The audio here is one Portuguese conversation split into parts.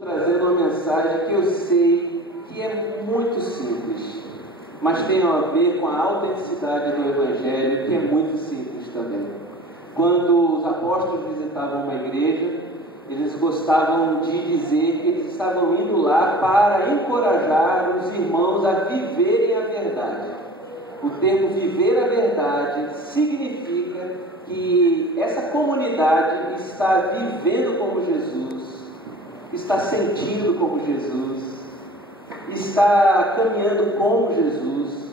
Trazendo uma mensagem que eu sei que é muito simples, mas tem a ver com a autenticidade do Evangelho, que é muito simples também. Quando os apóstolos visitavam uma igreja, eles gostavam de dizer que eles estavam indo lá para encorajar os irmãos a viverem a verdade. O termo viver a verdade significa que essa comunidade está vivendo como Jesus, está sentindo como Jesus, está caminhando como Jesus.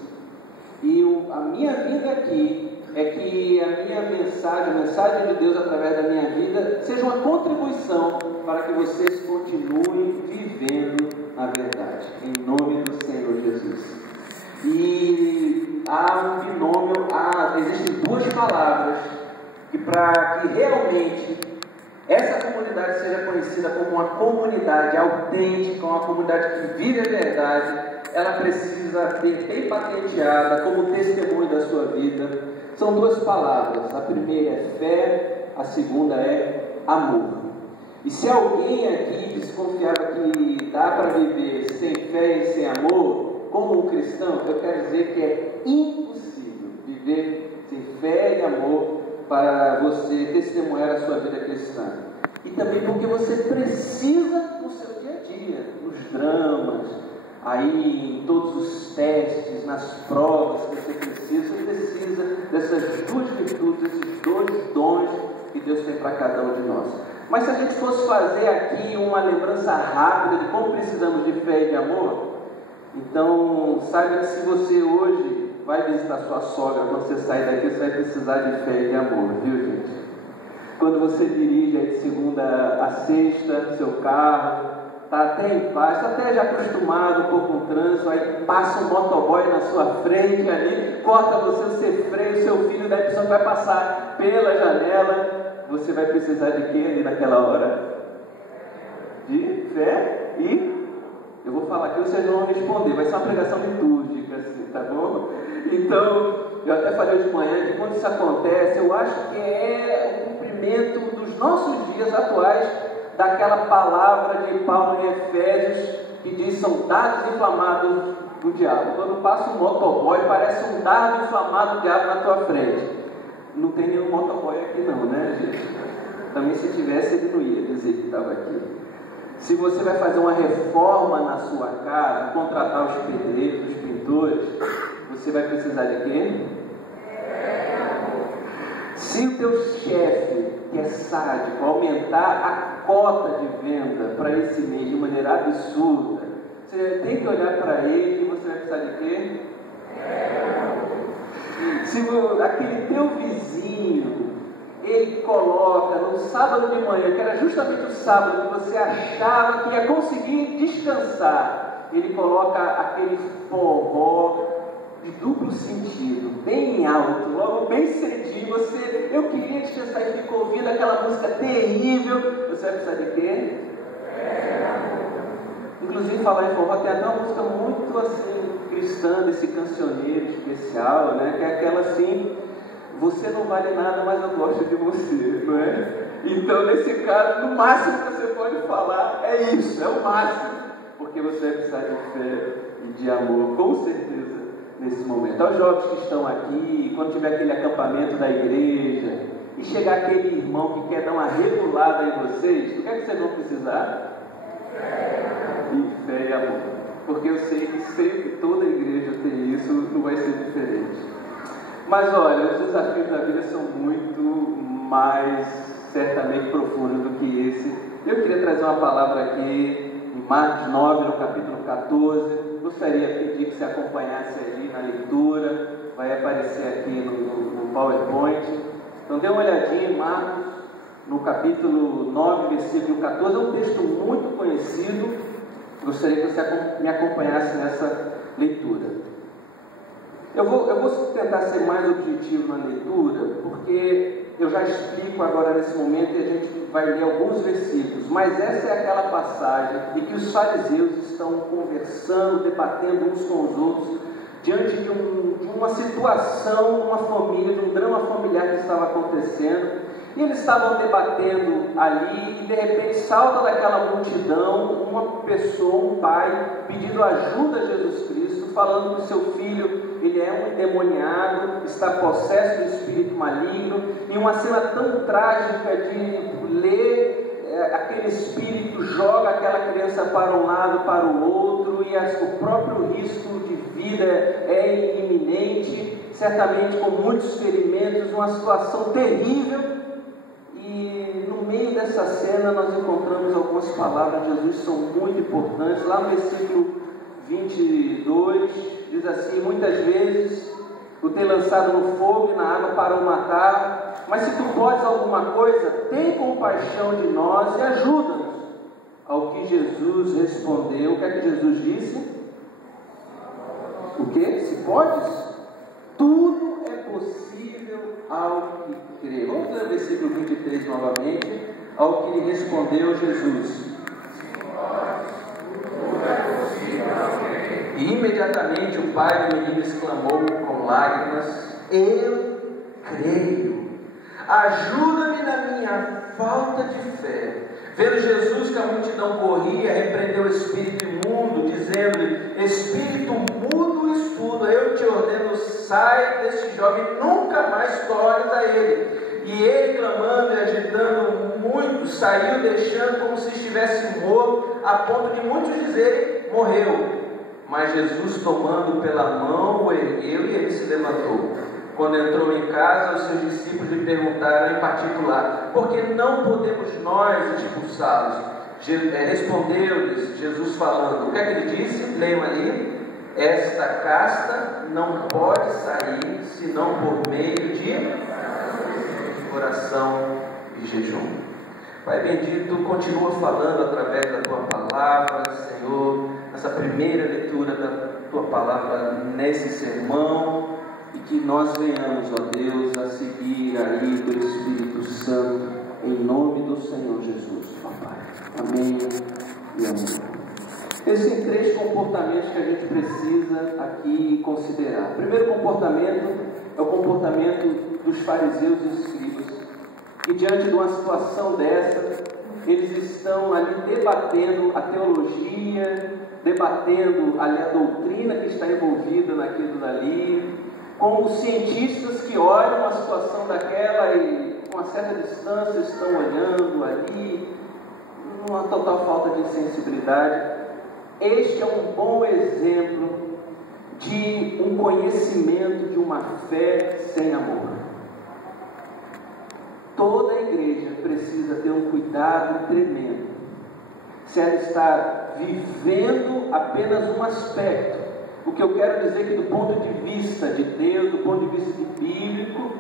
E a minha vida aqui é que a minha mensagem, a mensagem de Deus através da minha vida, seja uma contribuição para que vocês continuem vivendo a verdade, em nome do Senhor Jesus. E há um binômio, existem duas palavras que para que realmente essa comunidade seja conhecida como uma comunidade autêntica, uma comunidade que vive a verdade, ela precisa ter bem patenteada como testemunho da sua vida. São duas palavras, a primeira é fé, a segunda é amor. E se alguém aqui desconfiava que dá para viver sem fé e sem amor, como um cristão, eu quero dizer que é impossível viver sem fé e amor para você testemunhar a sua vida cristã. E também porque você precisa no seu dia a dia, nos dramas, aí em todos os testes, nas provas que você precisa dessas duas virtudes, desses dois dons que Deus tem para cada um de nós. Mas se a gente fosse fazer aqui uma lembrança rápida de como precisamos de fé e de amor, então saiba que se você hoje vai visitar sua sogra, quando você sair daqui, você vai precisar de fé e de amor, viu, gente? Quando você dirige aí de segunda a sexta, seu carro, está até em paz, está até já acostumado um pouco com o trânsito, aí passa um motoboy na sua frente ali, corta você freia, o seu filho da pessoa vai passar pela janela, você vai precisar de quê ali naquela hora? De fé e... eu vou falar aqui, vocês não vão responder, vai ser uma pregação litúrgica, assim, tá bom? Então, eu até falei de manhã que quando isso acontece, eu acho que é o cumprimento dos nossos dias atuais, daquela palavra de Paulo em Efésios, que diz, são dardos inflamados do diabo. Quando passa um motoboy, parece um dardo inflamado do diabo na tua frente. Não tem nenhum motoboy aqui não, né, gente? Também se tivesse, ele não ia dizer que estava aqui. Se você vai fazer uma reforma na sua casa, contratar os pedreiros, os pintores, você vai precisar de quê? Se o teu chefe, que é sádico, aumentar a cota de venda para esse mês de maneira absurda, você tem que olhar para ele e você vai precisar de quê? Se aquele teu vizinho, ele coloca no sábado de manhã, que era justamente o sábado que você achava que ia conseguir descansar, ele coloca aquele forró de duplo sentido, bem alto, logo bem cedinho, eu queria descansar e ficou ouvindo aquela música terrível, você vai precisar de quê? Inclusive falar em forró, tem até uma música muito assim, cristã, desse cancioneiro especial, né? Que é aquela assim, você não vale nada, mas eu gosto de você, não é? Então, nesse caso, no máximo que você pode falar é isso, é o máximo, porque você vai precisar de fé e de amor, com certeza, nesse momento. Aos jovens que estão aqui, quando tiver aquele acampamento da igreja, e chegar aquele irmão que quer dar uma regulada em vocês, o que é que vocês vão precisar? De fé e amor, porque eu sei que sempre toda igreja tem isso, não vai ser diferente. Mas olha, os desafios da vida são muito mais certamente profundos do que esse. Eu queria trazer uma palavra aqui em Marcos 9, no capítulo 14. Gostaria de pedir que você acompanhasse ali na leitura, vai aparecer aqui no PowerPoint. Então dê uma olhadinha em Marcos, no capítulo 9, versículo 14. É um texto muito conhecido. Gostaria que você me acompanhasse nessa leitura. Eu vou tentar ser mais objetivo na leitura, porque eu já explico agora nesse momento e a gente vai ler alguns versículos, mas essa é aquela passagem em que os fariseus estão conversando, debatendo uns com os outros, diante de uma situação, uma família, de um drama familiar que estava acontecendo, e eles estavam debatendo ali, e de repente salta daquela multidão uma pessoa, um pai, pedindo ajuda a Jesus Cristo, falando que o seu filho, ele é um endemoniado, está possesso do espírito maligno, e uma cena tão trágica de ler, aquele espírito joga aquela criança para um lado, para o outro, e o próprio risco de vida é iminente, certamente com muitos ferimentos, uma situação terrível. E no meio dessa cena nós encontramos algumas palavras de Jesus que são muito importantes. Lá no versículo 22 diz assim: muitas vezes o ter lançado no fogo e na água para o matar, mas se tu podes alguma coisa, tem compaixão de nós e ajuda-nos. Ao que Jesus respondeu, o que é que Jesus disse? O que? Se podes? Tudo é possível ao que crê. Vamos ler o versículo 23 novamente. Ao que lhe respondeu Jesus: e imediatamente o pai do menino exclamou com lágrimas: eu creio, ajuda-me na minha falta de fé. Vendo Jesus que a multidão corria, repreendeu o espírito imundo, dizendo-lhe: espírito mudo e estudo, eu te ordeno, sai deste jovem, nunca mais tornes a ele. E ele, clamando e agitando muito, saiu, deixando como se estivesse morto, a ponto de muitos dizerem: morreu. Mas Jesus, tomando pela mão, o ergueu e ele se levantou. Quando entrou em casa, os seus discípulos lhe perguntaram em particular: por que não podemos nós expulsá-los? Respondeu-lhes Jesus falando, o que é que ele disse? Leiam ali: esta casta não pode sair senão por meio de oração e jejum. Pai bendito, continua falando através da Tua Palavra, Senhor, nessa primeira leitura da Tua Palavra nesse sermão, e que nós venhamos, ó Deus, a seguir aí do Espírito Santo, em nome do Senhor Jesus, ó Pai. Amém e amém. Existem 3 comportamentos que a gente precisa aqui considerar. O primeiro comportamento é o comportamento dos fariseus e escribas. E diante de uma situação dessa, eles estão ali debatendo a teologia, debatendo ali a doutrina que está envolvida naquilo dali, com os cientistas que olham a situação daquela e com uma certa distância estão olhando ali, uma total falta de sensibilidade. Este é um bom exemplo de um conhecimento de uma fé sem amor. Toda a igreja precisa ter um cuidado tremendo se ela está vivendo apenas um aspecto. O que eu quero dizer é que do ponto de vista de Deus, do ponto de vista bíblico,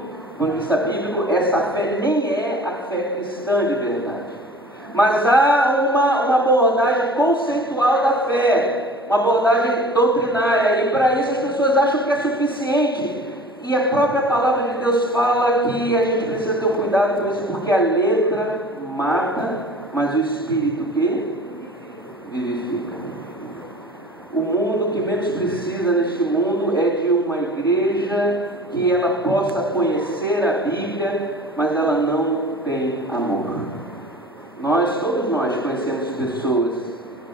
essa fé nem é a fé cristã de verdade. Mas há uma abordagem conceitual da fé, uma abordagem doutrinária, e para isso as pessoas acham que é suficiente. E a própria palavra de Deus fala que a gente precisa ter um cuidado com isso, porque a letra mata, mas o Espírito que vivifica. O mundo que menos precisa neste mundo é de uma igreja que ela possa conhecer a Bíblia, mas ela não tem amor. Todos nós conhecemos pessoas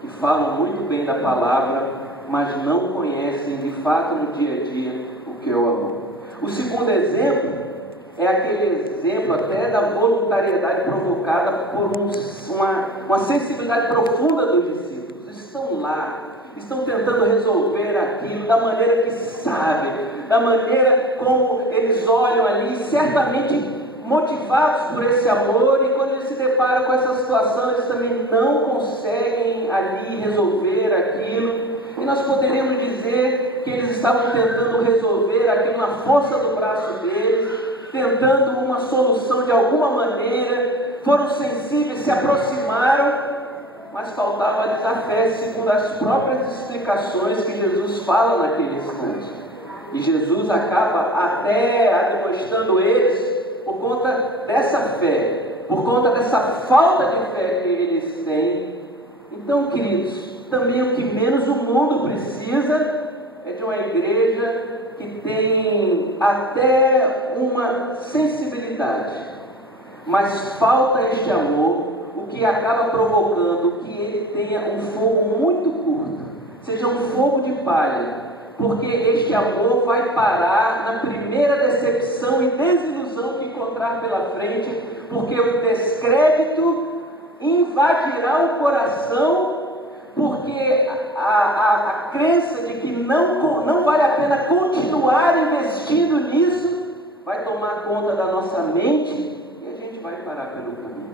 que falam muito bem da palavra, mas não conhecem de fato no dia a dia o que é o amor. O segundo exemplo é aquele exemplo até da voluntariedade provocada por uma sensibilidade profunda dos discípulos. Estão lá, estão tentando resolver aquilo da maneira que sabem, da maneira como eles olham ali, certamente motivados por esse amor, e quando eles se deparam com essa situação, eles também não conseguem ali resolver aquilo. E nós poderíamos dizer que eles estavam tentando resolver aquilo na força do braço deles, tentando uma solução de alguma maneira, foram sensíveis, se aproximaram, mas faltava-lhes a fé, segundo as próprias explicações que Jesus fala naquele instante. E Jesus acaba até admoestando eles por conta dessa fé, por conta dessa falta de fé que eles têm. Então, queridos, também o que menos o mundo precisa é de uma igreja que tem até uma sensibilidade, mas falta este amor, o que acaba provocando que ele tenha tenha um fogo muito curto, seja um fogo de palha, porque este amor vai parar na primeira decepção e desilusão que encontrar pela frente, porque o descrédito invadirá o coração, porque a crença de que não vale a pena continuar investindo nisso vai tomar conta da nossa mente e a gente vai parar pelo caminho.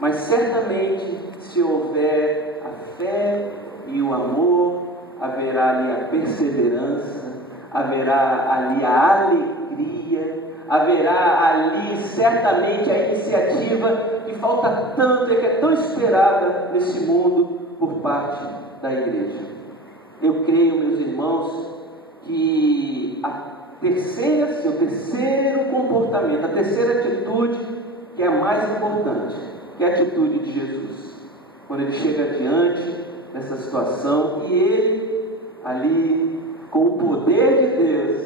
Mas certamente, se houver a fé e o amor, haverá ali a perseverança, haverá ali a alegria, haverá ali certamente a iniciativa que falta tanto e que é tão esperada nesse mundo por parte da igreja. Eu creio, meus irmãos, que o terceiro comportamento, a terceira atitude, que é a mais importante, que é a atitude de Jesus. Quando ele chega diante dessa situação e ele, ali, com o poder de Deus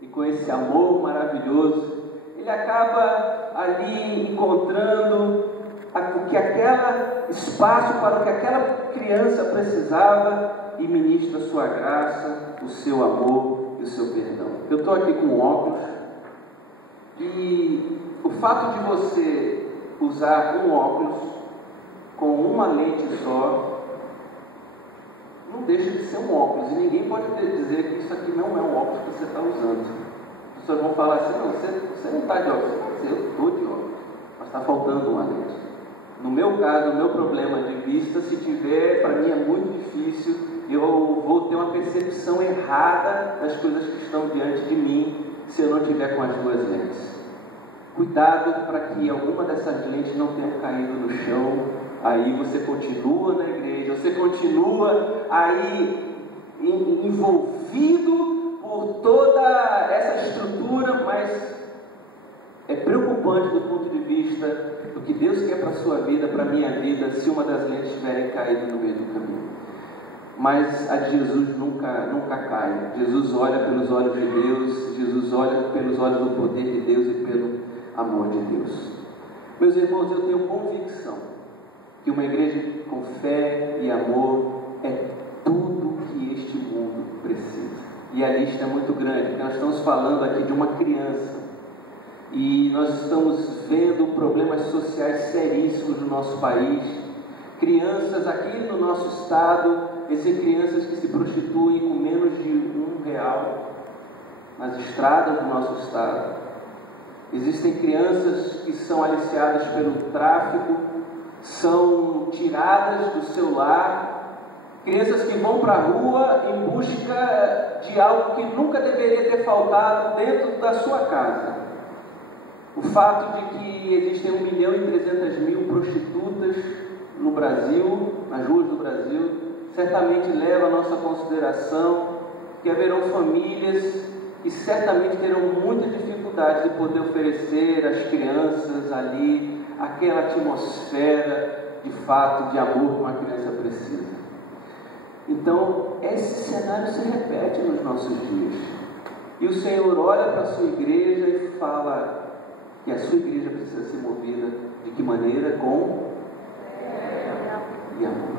e com esse amor maravilhoso, ele acaba ali encontrando o que aquele espaço para o que aquela criança precisava e ministra a sua graça, o seu amor e o seu perdão. Eu estou aqui com óculos e o fato de você usar um óculos com uma lente só não deixa de ser um óculos, e ninguém pode dizer que isso aqui não é um óculos que você está usando. As pessoas vão falar assim: não, você não está de óculos. Eu estou de óculos, mas está faltando uma lente. No meu caso, o meu problema de vista, se tiver, para mim é muito difícil, eu vou ter uma percepção errada das coisas que estão diante de mim, se eu não tiver com as duas lentes. Cuidado para que alguma dessas lentes não tenha caído no chão. Aí você continua na igreja, você continua aí envolvido por toda essa estrutura, mas é preocupante do ponto de vista do que Deus quer para a sua vida, para a minha vida, se uma das lentes tiverem caído no meio do caminho. Mas a de Jesus nunca cai. Jesus olha pelos olhos de Deus, Jesus olha pelos olhos do poder de Deus e pelo amor de Deus. Meus irmãos, eu tenho convicção que uma igreja com fé e amor é tudo que este mundo precisa. E a lista é muito grande, porque nós estamos falando aqui de uma criança, e nós estamos vendo problemas sociais seríssimos no nosso país. Crianças aqui no nosso estado, existem crianças que se prostituem com menos de R$1 nas estradas do nosso estado. Existem crianças que são aliciadas pelo tráfico, são tiradas do seu lar, crianças que vão para a rua em busca de algo que nunca deveria ter faltado dentro da sua casa. O fato de que existem 1.300.000 prostitutas no Brasil, nas ruas do Brasil, certamente leva a nossa consideração que haverão famílias que certamente terão muita dificuldade de poder oferecer às crianças ali aquela atmosfera de fato de amor que uma criança precisa. Então, esse cenário se repete nos nossos dias. E o Senhor olha para a sua igreja e fala que a sua igreja precisa ser movida de que maneira? Com e amor.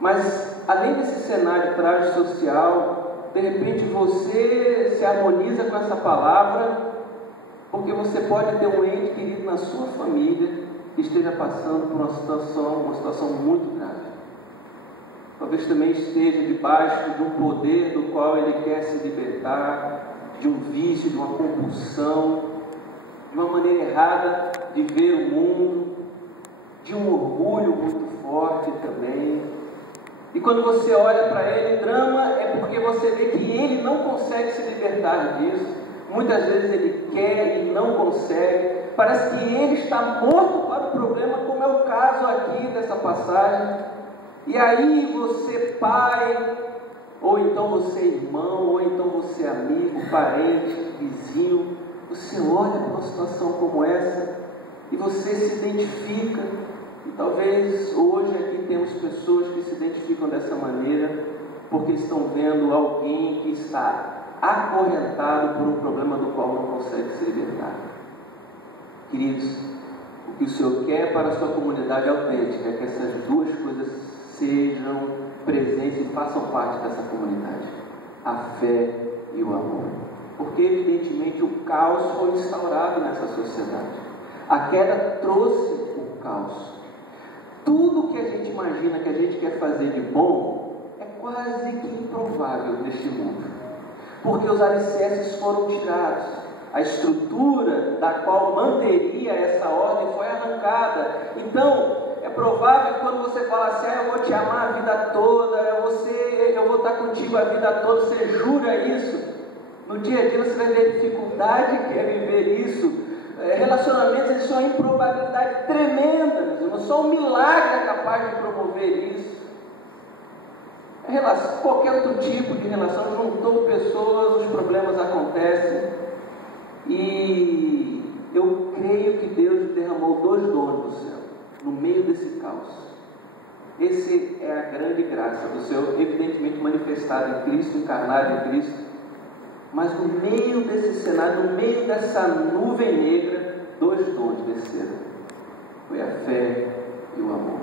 Mas, além desse cenário trágico social, de repente você se harmoniza com essa palavra, porque você pode ter um ente querido na sua família que esteja passando por uma situação muito grave. Talvez também esteja debaixo de um poder do qual ele quer se libertar, de um vício, de uma compulsão, de uma maneira errada de ver o mundo, de um orgulho muito forte também. E quando você olha para ele, drama é porque você vê que ele não consegue se libertar disso. Muitas vezes ele quer e não consegue. Parece que ele está morto para o problema, como é o caso aqui dessa passagem. E aí você, pai, ou então você, irmão, ou então você, amigo, parente, vizinho, você olha para uma situação como essa e você se identifica. E talvez hoje aqui temos pessoas que se identificam dessa maneira porque estão vendo alguém que está acorrentado por um problema do qual não consegue se libertar. Queridos, o que o Senhor quer para a sua comunidade autêntica é que essas duas coisas sejam presentes e façam parte dessa comunidade: a fé e o amor. Porque evidentemente o caos foi instaurado nessa sociedade. A queda trouxe o caos. Tudo que a gente imagina que a gente quer fazer de bom é quase que improvável neste mundo, porque os alicerces foram tirados, a estrutura da qual manteria essa ordem foi arrancada. Então é provável que quando você fala assim: eu vou te amar a vida toda, eu vou estar contigo a vida toda, você jura isso, no dia a dia você vai ver dificuldade que é viver isso. Relacionamentos, eles são uma improbabilidade tremenda, meus irmãos. Só um milagre é capaz de promover isso. Qualquer outro tipo de relação, juntou pessoas, os problemas acontecem. E eu creio que Deus derramou 2 dons do céu no meio desse caos. Esse é a grande graça do Senhor, evidentemente manifestada em Cristo, encarnado em Cristo. Mas no meio desse cenário, no meio dessa nuvem negra, 2 dons desceram. Foi a fé e o amor.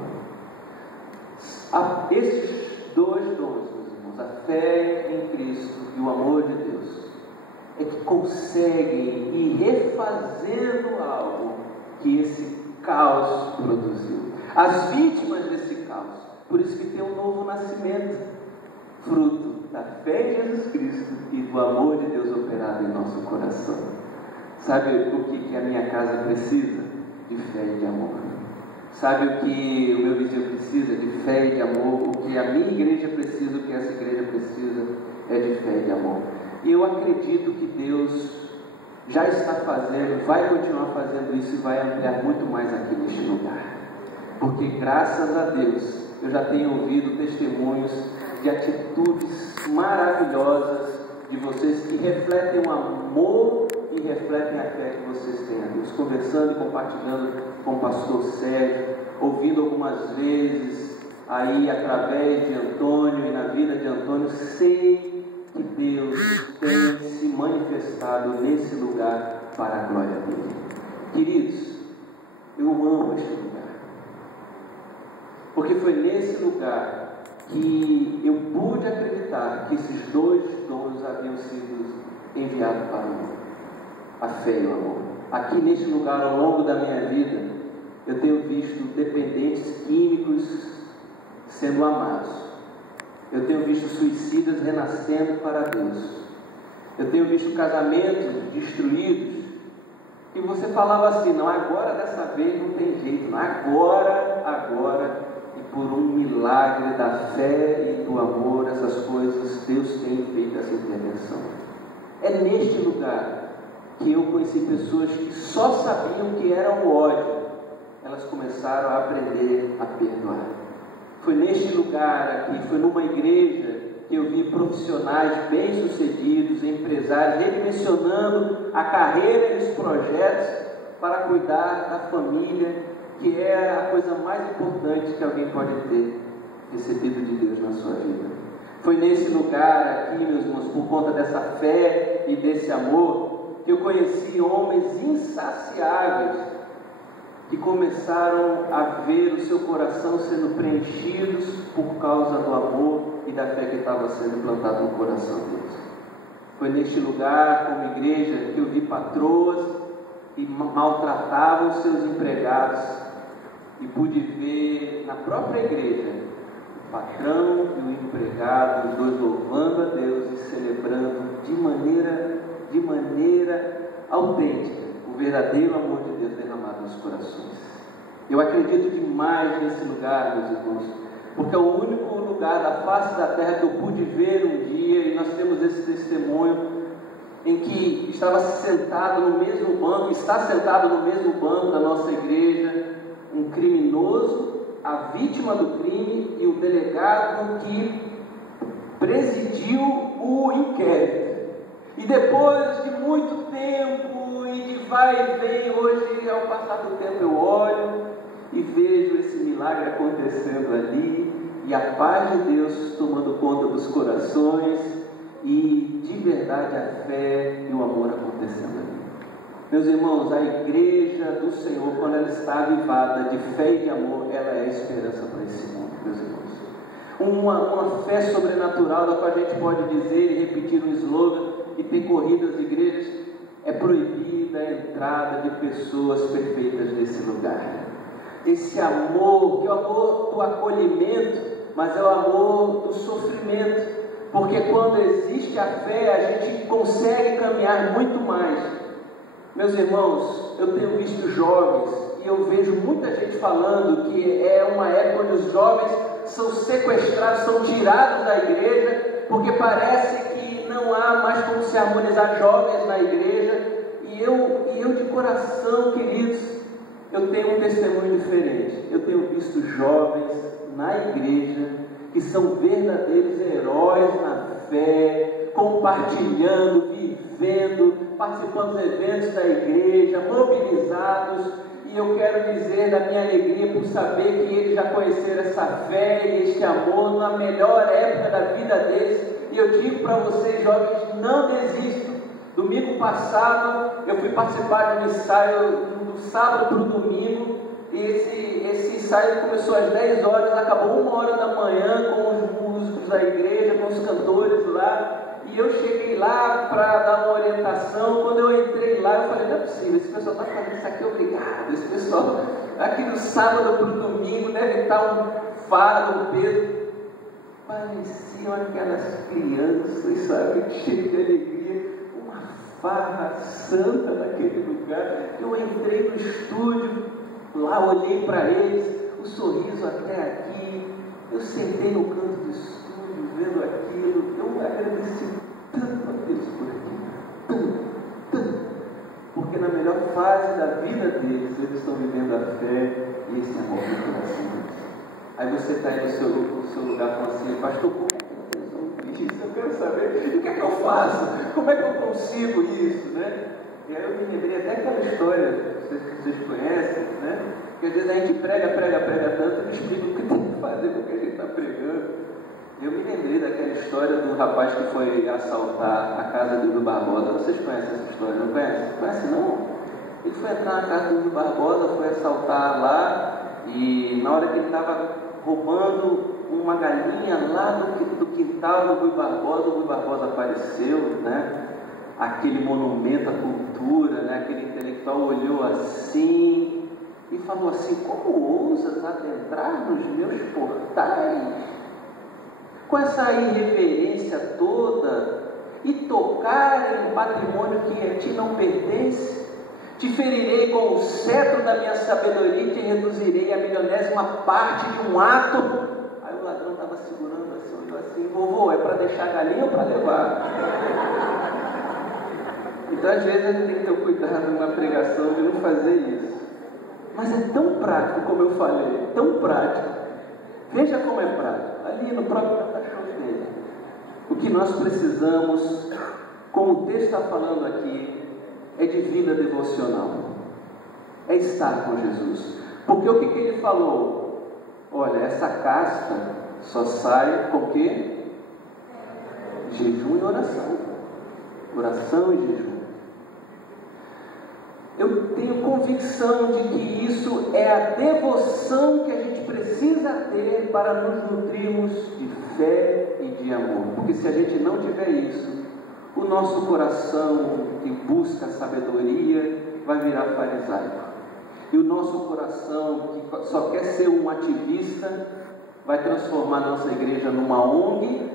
Esses 2 dons, meus irmãos, a fé em Cristo e o amor de Deus, é que conseguem ir refazendo algo que esse caos produziu. As vítimas desse caos, por isso que tem um novo nascimento, fruto da fé em Jesus Cristo e do amor de Deus operado em nosso coração. Sabe o que a minha casa precisa? De fé e de amor. Sabe o que o meu vizinho precisa? De fé e de amor. O que a minha igreja precisa, o que essa igreja precisa, é de fé e de amor. E eu acredito que Deus já está fazendo, vai continuar fazendo isso e vai ampliar muito mais aqui neste lugar. Porque graças a Deus eu já tenho ouvido testemunhos de atitudes maravilhosas de vocês que refletem o amor e refletem a fé que vocês têm a Deus. Conversando e compartilhando com o pastor Sérgio, ouvindo algumas vezes aí através de Antônio e na vida de Antônio, sei que Deus tem se manifestado nesse lugar para a glória dele. Queridos, eu amo este lugar, porque foi nesse lugar que eu pude acreditar que esses 2 dons haviam sido enviados para mim: a fé e o amor. Aqui neste lugar, ao longo da minha vida, eu tenho visto dependentes químicos sendo amados, eu tenho visto suicidas renascendo para Deus, eu tenho visto casamentos destruídos, e você falava assim: não, agora dessa vez não tem jeito, não, agora, e por um milagre da fé e do amor, essas coisas, Deus tem feito essa intervenção. É neste lugar que eu conheci pessoas que só sabiam que eram o ódio, elas começaram a aprender a perdoar. Foi neste lugar aqui, foi numa igreja que eu vi profissionais bem-sucedidos, empresários, redimensionando a carreira e os projetos para cuidar da família, que é a coisa mais importante que alguém pode ter recebido de Deus na sua vida. Foi nesse lugar aqui, meus irmãos, por conta dessa fé e desse amor, que eu conheci homens insaciáveis, que começaram a ver o seu coração sendo preenchidos por causa do amor e da fé que estava sendo plantada no coração deles. Foi neste lugar, como igreja, que eu vi patroas que maltratavam os seus empregados, e pude ver na própria igreja o patrão e o empregado, os 2 louvando a Deus e celebrando de maneira autêntica o verdadeiro amor de Deus derramado nos corações. Eu acredito demais nesse lugar, meus irmãos, porque é o único lugar da face da terra que eu pude ver um dia, e nós temos esse testemunho, em que estava sentado no mesmo banco, está sentado no mesmo banco da nossa igreja, um criminoso, a vítima do crime e o delegado que presidiu o inquérito. E depois de muito tempo e de vai e vem, hoje, ao passar do tempo, eu olho e vejo esse milagre acontecendo ali, e a paz de Deus tomando conta dos corações, e de verdade a fé e o amor acontecendo ali. Meus irmãos, a igreja do Senhor, quando ela está avivada de fé e de amor, ela é a esperança para esse mundo, meus irmãos. Uma fé sobrenatural, da qual a gente pode dizer e repetir um slogan e ter corrido às igrejas: é proibida a entrada de pessoas perfeitas nesse lugar. Esse amor, que é o amor do acolhimento, mas é o amor do sofrimento, porque quando existe a fé, a gente consegue caminhar muito mais. Meus irmãos, eu tenho visto jovens, e eu vejo muita gente falando que é uma época onde os jovens são sequestrados, são tirados da igreja, porque parece que não há mais como se harmonizar jovens na igreja. E eu de coração, queridos, eu tenho um testemunho diferente. Eu tenho visto jovens na igreja que são verdadeiros heróis na fé, compartilhando, vivendo, participando dos eventos da igreja, mobilizados. E eu quero dizer da minha alegria por saber que eles já conheceram essa fé e este amor na melhor época da vida deles. E eu digo para vocês, jovens, não desistam. Domingo passado eu fui participar de um ensaio do sábado para o domingo, e esse ensaio começou às 10 horas, acabou 1 hora da manhã, com os músicos da igreja, com os cantores lá. E eu cheguei lá para dar uma orientação. Quando eu entrei lá, eu falei: não é possível, esse pessoal está fazendo isso aqui, obrigado. Esse pessoal aqui do sábado para o domingo deve estar um fardo, um peso. Pareciam aquelas crianças, sabe, cheias de alegria, uma farra santa naquele lugar. Eu entrei no estúdio, lá olhei para eles, o sorriso até aqui. Eu sentei no canto do estúdio, vendo aquilo. Eu agradeci tanto a Deus por aquilo, tanto, porque na melhor fase da vida deles, eles estão vivendo a fé e esse amor do coração. Aí você está aí no seu lugar falando assim: pastor, como é que eu resolvi isso? Eu quero saber, o que é que eu faço? Como é que eu consigo isso, né? E aí eu me lembrei até aquela história que vocês conhecem, né? Que às vezes a gente prega tanto, e explica o que tem que fazer com o que a gente está pregando. E eu me lembrei daquela história do rapaz que foi assaltar a casa do Rui Barbosa. Vocês conhecem essa história, não conhecem? Conhece não? Ele foi entrar na casa do Rui Barbosa, foi assaltar lá, e na hora que ele estava roubando uma galinha lá do quintal do Rui Barbosa apareceu, né? Aquele monumento à cultura, né? Aquele intelectual olhou assim e falou assim: como ousas adentrar nos meus portais com essa irreverência toda e tocar em patrimônio que a ti não pertence? Te ferirei com o cetro da minha sabedoria e te reduzirei a milionésima parte de um ato. Aí o ladrão estava segurando assim, olhou assim: vovô, é para deixar a galinha ou para levar? Então às vezes a gente tem que ter cuidado na pregação de não fazer isso. Mas é tão prático, como eu falei, tão prático. Veja como é prático, ali no próprio caixão dele. O que nós precisamos, como o texto está falando aqui, é de vida devocional, é estar com Jesus. Porque o que ele falou? Olha, essa casca só sai com o quê? Jejum e oração. Oração e jejum. Eu tenho convicção de que isso é a devoção que a gente precisa ter para nos nutrirmos de fé e de amor. Porque se a gente não tiver isso, o nosso coração que busca sabedoria vai virar farisaico. E o nosso coração que só quer ser um ativista vai transformar nossa igreja numa ONG,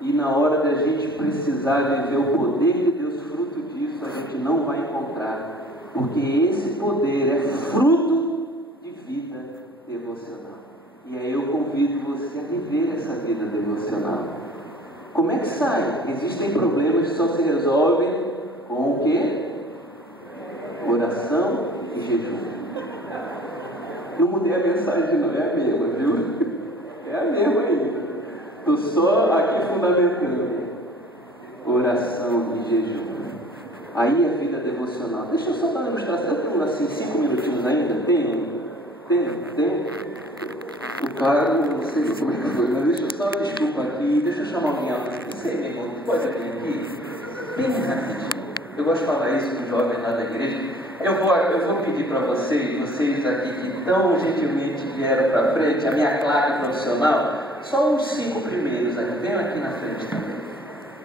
e na hora da gente precisar viver o poder de Deus, fruto disso, a gente não vai encontrar. Porque esse poder é fruto de vida devocional. E aí eu convido você a viver essa vida devocional. Como é que sai? Existem problemas que só se resolvem com o quê? Oração e jejum. Não mudei a mensagem não, é a mesma, viu? É a mesma ainda. Estou só aqui fundamentando. Oração e jejum. Aí a vida devocional. Deixa eu só dar uma ilustração. Eu tenho assim 5 minutinhos ainda? Tem? O cara, não sei como é que foi, mas deixa eu só desculpa aqui. Deixa eu chamar alguém alto. Você, meu irmão, pode vir aqui? Bem rapidinho. Eu gosto de falar isso com os jovens lá da igreja. Eu vou pedir para vocês aqui que tão gentilmente vieram para frente, a minha claque profissional, só os 5 primeiros aqui, venham aqui na frente também.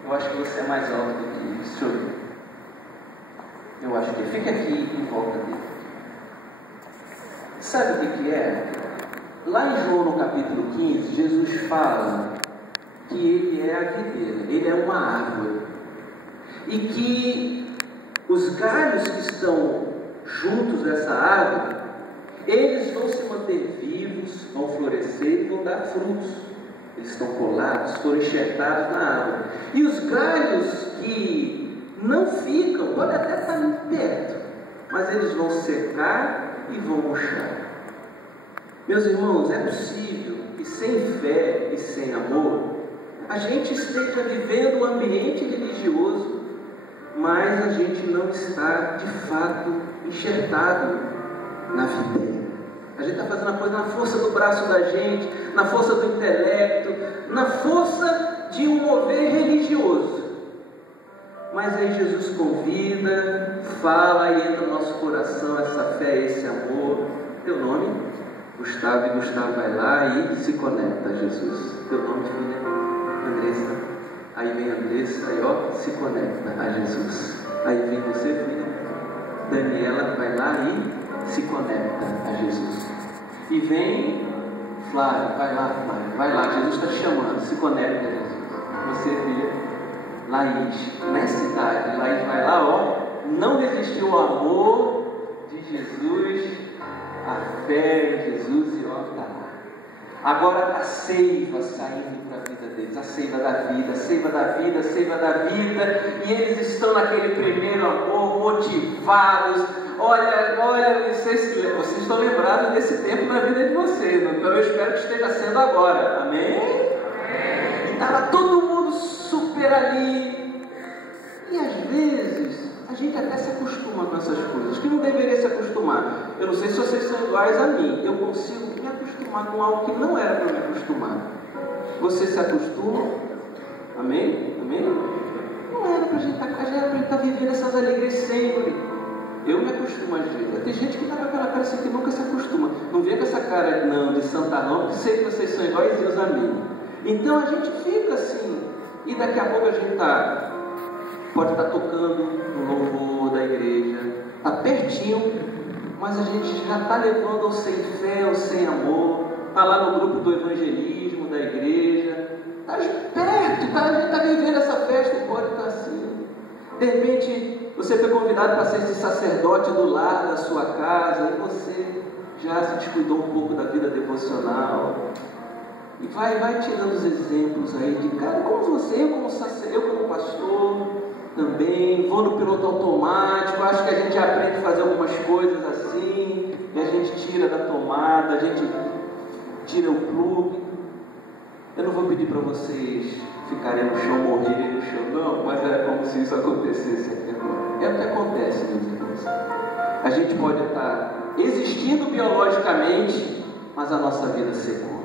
Eu acho que você é mais alto do que isso. Eu acho que fique aqui em volta dele. Sabe o que é? Lá em João, no capítulo 15, Jesus fala que ele é a videira, ele é uma árvore, e que os galhos que estão juntos dessa árvore, eles vão se manter vivos, vão florescer e vão dar frutos. Eles estão colados, foram enxertados na árvore. E os galhos que não ficam, podem até estar muito perto, mas eles vão secar e vão murchar. Meus irmãos, é possível que sem fé e sem amor, a gente esteja vivendo um ambiente religioso, mas a gente não está, de fato, enxertado na videira. A gente está fazendo a coisa na força do braço da gente, na força do intelecto, na força de um mover religioso. Mas aí Jesus convida, fala e entra no nosso coração essa fé, esse amor. Teu nome? Gustavo, e Gustavo vai lá e se conecta a Jesus. Teu nome, filha? Andressa. Aí vem Andressa, aí ó, se conecta a Jesus. Aí vem você, filha. Daniela vai lá e se conecta a Jesus. E vem Flávio, vai lá, Flávio, vai lá, Jesus está te chamando, se conecta a Jesus. Você, filha, Laís, nessa idade, Laís vai lá, ó, não resistiu ao amor de Jesus, a fé em Jesus, e ó, está lá. Agora a seiva saindo para a vida deles, a seiva da vida, a seiva da vida, a seiva da vida, e eles estão naquele primeiro amor, motivados. Olha, vocês estão lembrados desse tempo na vida de vocês, então eu espero que esteja sendo agora, amém? E estava todo mundo super ali, e às vezes a gente até se acostuma com essas coisas, que não deveria se acostumar. Eu não sei se vocês são iguais a mim, eu consigo me acostumar com algo que não era para me acostumar. Vocês se acostumam? Amém? Amém? Não era para a gente estar vivendo essas alegrias sempre. Eu me acostumo às vezes. Tem gente que está com aquela cara assim que nunca se acostuma. Não vê com essa cara não, de santa não, porque sei que vocês são iguaizinhos a mim. Então a gente fica assim, e daqui a pouco a gente pode estar tocando no louvor da igreja, está pertinho, mas a gente já está levando ao sem fé, ao sem amor, está lá no grupo do evangelismo da igreja, está perto, a gente está vivendo essa festa e pode estar assim. De repente, você foi convidado para ser esse sacerdote do lar da sua casa, e você já se descuidou um pouco da vida devocional. E vai tirando os exemplos aí de cara, como você, eu como pastor, também vou no piloto automático, acho que a gente aprende a fazer algumas coisas assim, e a gente tira da tomada, a gente tira o plugue. Eu não vou pedir para vocês ficarem no chão, morrerem no chão, não, mas é como se isso acontecesse aqui agora. É o que acontece, meus irmãos. A gente pode estar existindo biologicamente, mas a nossa vida secou.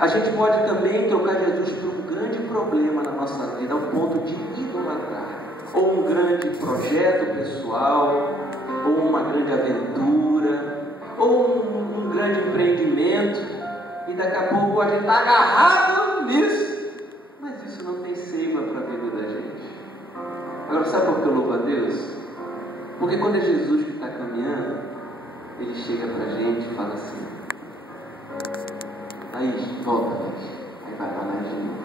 A gente pode também trocar Jesus por um grande problema na nossa vida, ao ponto de idolatrar, ou um grande projeto pessoal, ou uma grande aventura, ou um grande empreendimento, e daqui a pouco a gente está agarrado nisso, mas isso não tem seiva para a vida da gente. Agora, sabe por que eu louvo a Deus? Porque quando é Jesus que está caminhando, Ele chega para a gente e fala assim: Laís, volta, Laís. Aí vai lá, Laís de novo.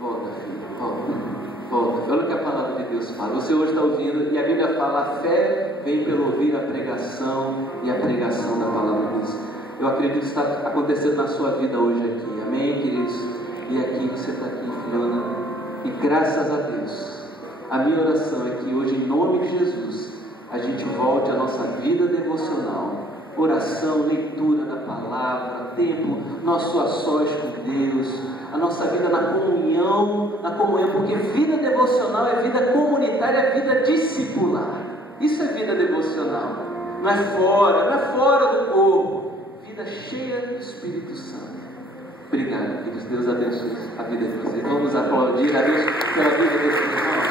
Volta, filho, volta. Olha o que a palavra de Deus fala. Você hoje está ouvindo, e a Bíblia fala: a fé vem pelo ouvir a pregação, e a pregação da palavra de Deus. Eu acredito que isso está acontecendo na sua vida hoje aqui, amém, queridos? E aqui, você está aqui, filhona, e graças a Deus, a minha oração é que hoje, em nome de Jesus, a gente volte à nossa vida devocional, oração, leitura da palavra, tempo nosso a sós com Deus, a nossa vida na comunhão, porque vida devocional é vida comunitária, é vida discipular. Isso é vida devocional, não é fora do corpo. Vida cheia do Espírito Santo. Obrigado, queridos. Deus abençoe a vida de vocês. Vamos aplaudir a Deus pela vida desses irmãos.